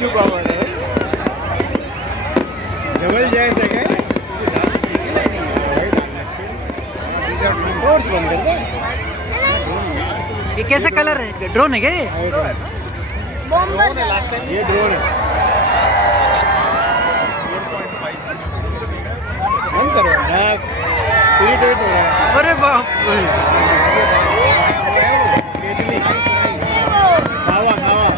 छुपा हुआ था जबल जैसे क्या टॉर्च बंद कर दे। ये कैसा कलर है? ड्रोन है क्या ये? बॉम्बर है। लास्ट टाइम ये ड्रोन है। बंद करो ना, इरिटेट हो रहा है। अरे बाप रे। हवा हवा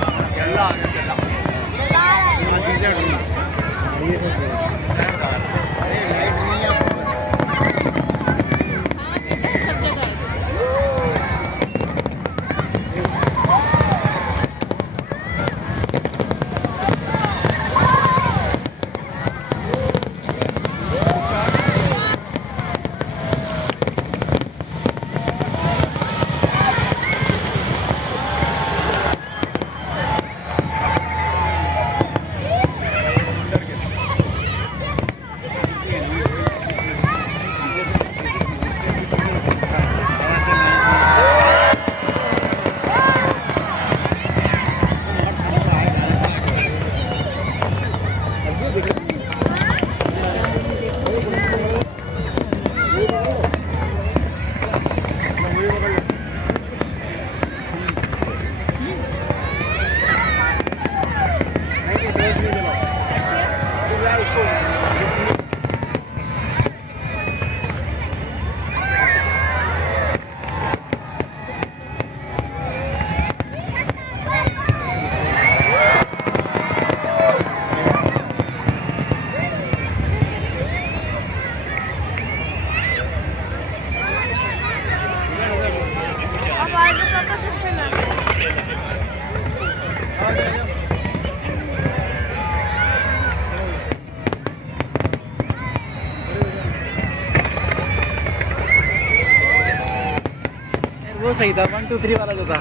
सब जगह है। वो सही था, 1 2 3 वाला जो था।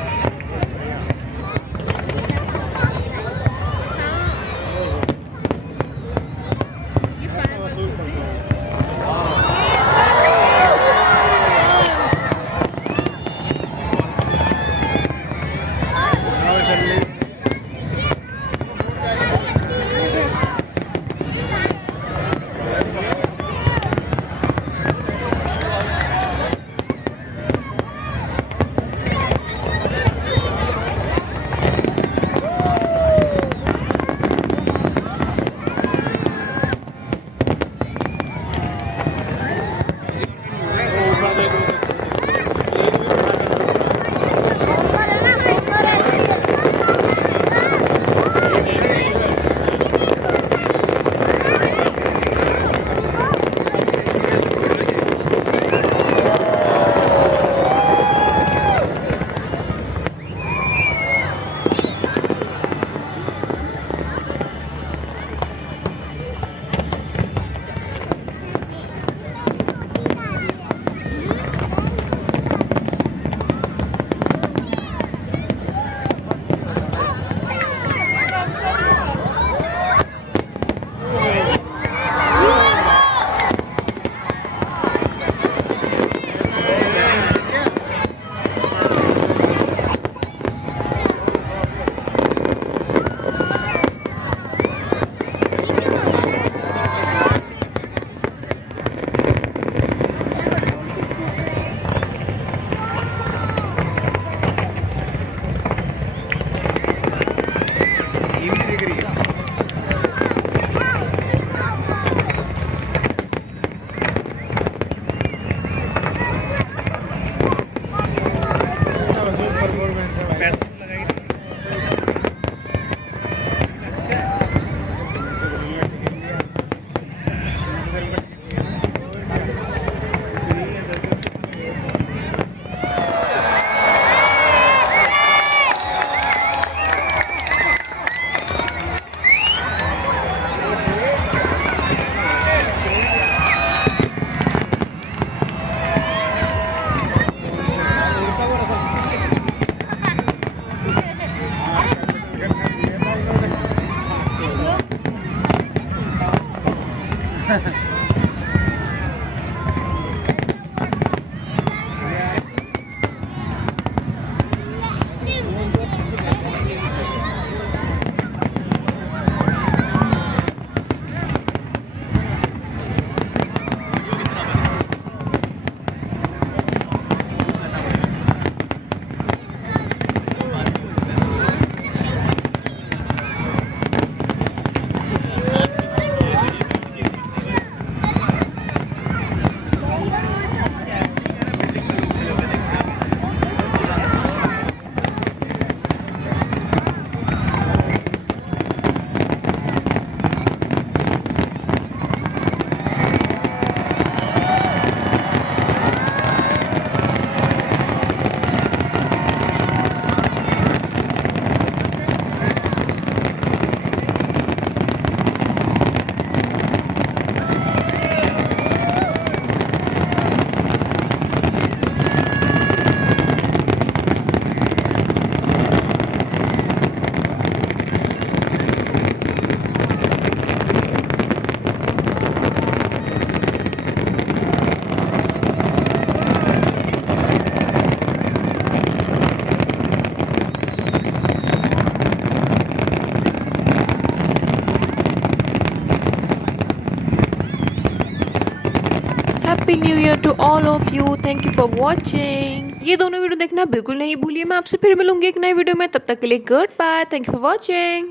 Happy new year to all of you. Thank you for watching. ये दोनों वीडियो देखना बिल्कुल नहीं भूलिए। मैं आपसे फिर मिलूंगी एक नई वीडियो में, तब तक के लिए goodbye. Thank you for watching.